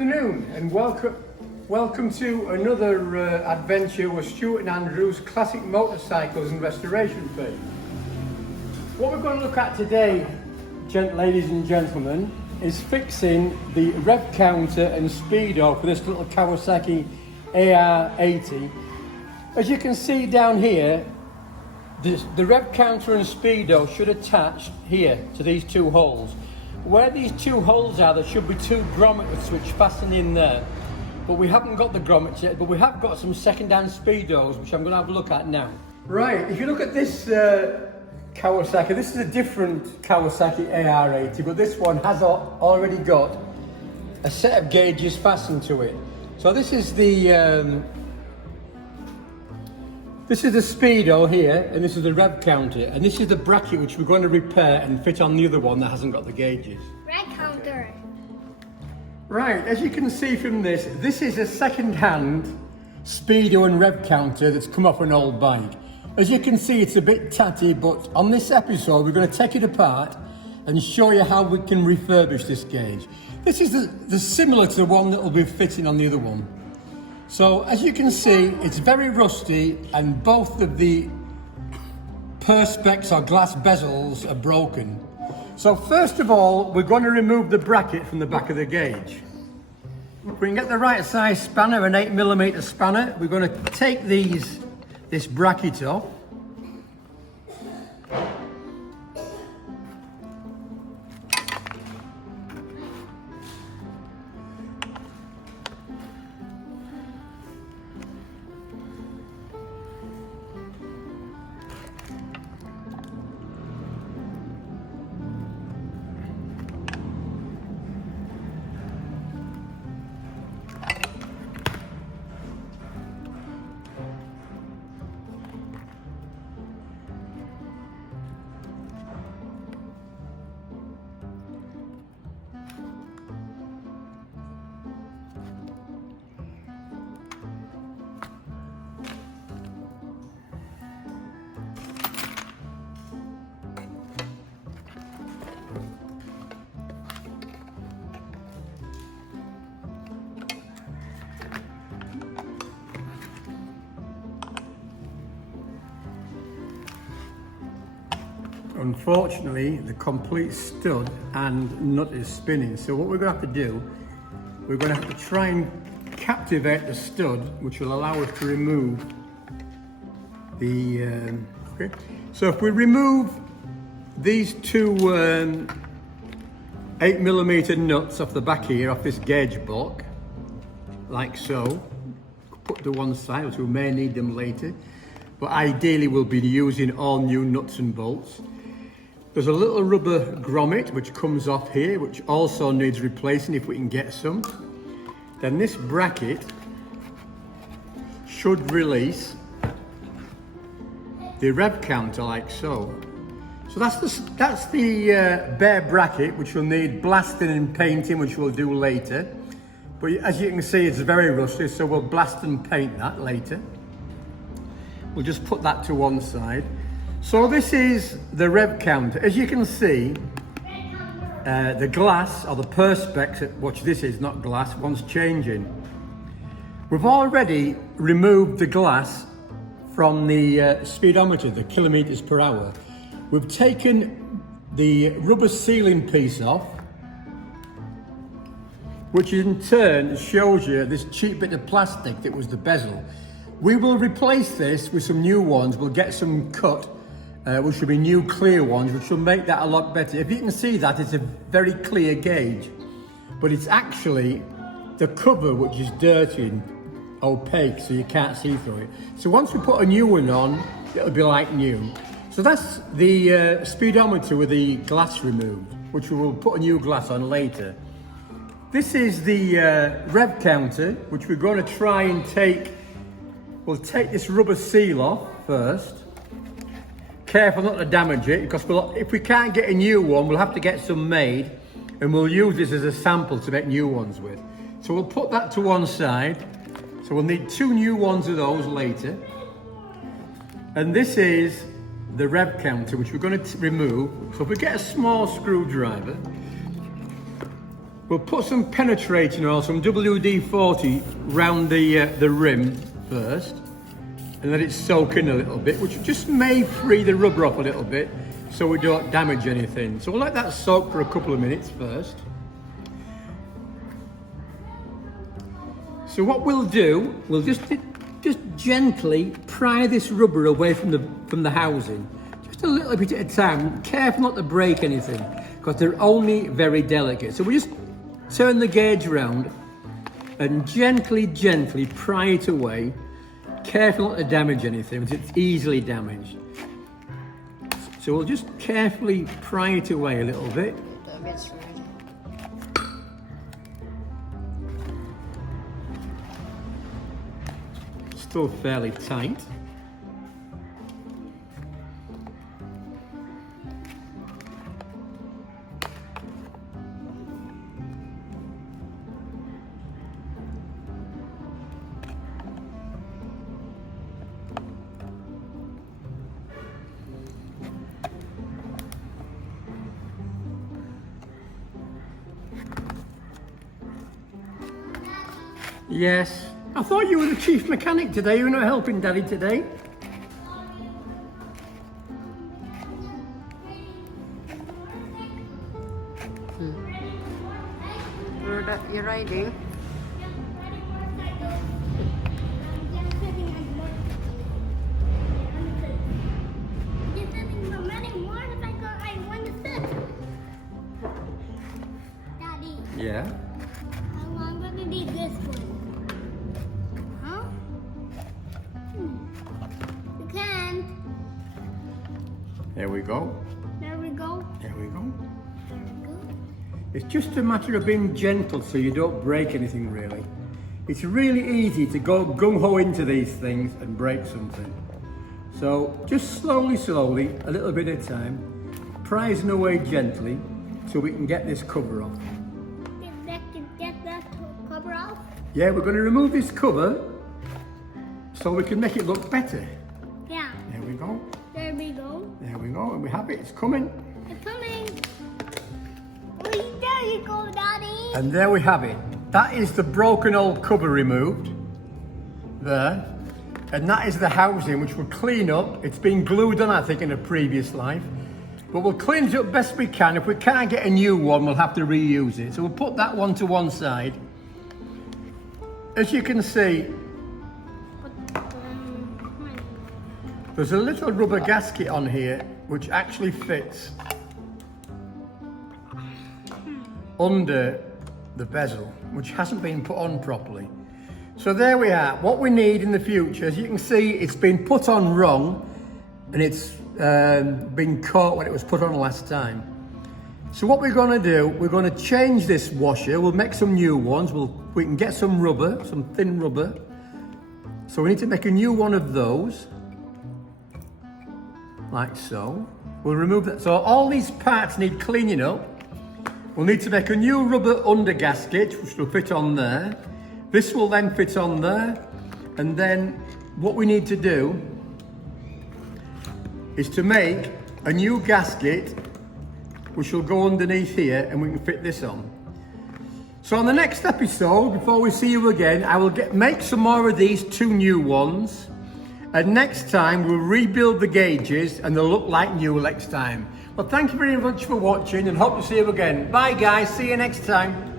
afternoon and welcome to another adventure with Stuart and Andrew's Classic Motorcycles and Restoration Feed. What we're going to look at today, ladies and gentlemen, is fixing the rev counter and speedo for this little Kawasaki AR80. As you can see down here, the rev counter and speedo should attach here to these two holes. Where these two holes are, there should be two grommets which fasten in there, but we haven't got the grommets yet. But we have got some second-hand speedos which I'm going to have a look at now. Right, if you look at this Kawasaki, this is a different Kawasaki AR80, but this one has already got a set of gauges fastened to it. So this is the speedo here, and this is the rev counter, and this is the bracket which we're going to repair and fit on the other one that hasn't got the gauges. Rev counter. Right, as you can see from this is a second-hand speedo and rev counter that's come off an old bike. As you can see, it's a bit tatty, but on this episode we're going to take it apart and show you how we can refurbish this gauge. This is the similar to the one that will be fitting on the other one. So as you can see, it's very rusty and both of the perspex or glass bezels are broken. So first of all, we're going to remove the bracket from the back of the gauge. If we can get the right size spanner, an 8mm spanner, we're going to take this bracket off. Unfortunately, the complete stud and nut is spinning, so what we're going to have to do, we're going to have to try and captivate the stud, which will allow us to remove the okay. So if we remove these two 8mm nuts off the back here, off this gauge block, like so, put to one side, which we may need them later, but ideally we'll be using all new nuts and bolts. There's a little rubber grommet which comes off here, which also needs replacing if we can get some. Then this bracket should release the rev counter like so. So that's the bare bracket, which will need blasting and painting, which we'll do later. But as you can see, it's very rusty, so we'll blast and paint that later. We'll just put that to one side. So this is the rev counter. As you can see, the glass, or the perspex, which this is not glass, one's changing. We've already removed the glass from the speedometer, the kilometers per hour. We've taken the rubber sealing piece off, which in turn shows you this cheap bit of plastic that was the bezel. We will replace this with some new ones. We'll get some cut, which will be new clear ones, which will make that a lot better. If you can see that, it's a very clear gauge, but it's actually the cover which is dirty and opaque, so you can't see through it. So once we put a new one on, it'll be like new. So that's the speedometer with the glass removed, which we will put a new glass on later. This is the rev counter, which we're going to try and take. We'll take this rubber seal off first. Careful not to damage it, because if we can't get a new one, we'll have to get some made, and we'll use this as a sample to make new ones with. So we'll put that to one side. So we'll need two new ones of those later. And this is the rev counter, which we're going to remove. So if we get a small screwdriver, We'll put some penetrating oil, some WD-40 round the rim first, and let it soak in a little bit, which just may free the rubber off a little bit so we don't damage anything. So we'll let that soak for a couple of minutes first. So what we'll do, we'll just gently pry this rubber away from the housing. Just a little bit at a time, careful not to break anything, because they're only very delicate. So we just turn the gauge around and gently pry it away. Careful not to damage anything, because it's easily damaged. So we'll just carefully pry it away a little bit. Still fairly tight. Yes. I thought you were the chief mechanic today. You're not helping Daddy today. You're riding? Daddy, Yeah. how long will it be this one? Huh? You can. There we go. There we go. There we go. There we go. It's just a matter of being gentle so you don't break anything really. It's really easy to go gung-ho into these things and break something. So just slowly, a little bit at a time, prising away gently so we can get this cover off. Get that cover off? Yeah, we're going to remove this cover so we can make it look better. Yeah. There we go. There we go. There we go, and we have it. It's coming. It's coming. Oh, there you go, Daddy. And there we have it. That is the broken old cover removed. There. And that is the housing, which we'll clean up. It's been glued on, I think, in a previous life. But we'll clean it up best we can. If we can't get a new one, we'll have to reuse it. So we'll put that one to one side. As you can see, there's a little rubber gasket on here, which actually fits under the bezel, which hasn't been put on properly. So there we are. What we need in the future, as you can see, it's been put on wrong, and it's been caught when it was put on last time. So what we're going to do, we're going to change this washer. We'll make some new ones. We can get some rubber, some thin rubber. So we need to make a new one of those, like so. We'll remove that. So all these parts need cleaning up. We'll need to make a new rubber under gasket, which will fit on there. This will then fit on there. And then what we need to do is to make a new gasket, which will go underneath here, and we can fit this on. So on the next episode, before we see you again, I will make some more of these two new ones. And next time we'll rebuild the gauges and they'll look like new next time. Well, thank you very much for watching and hope to see you again. Bye guys, see you next time.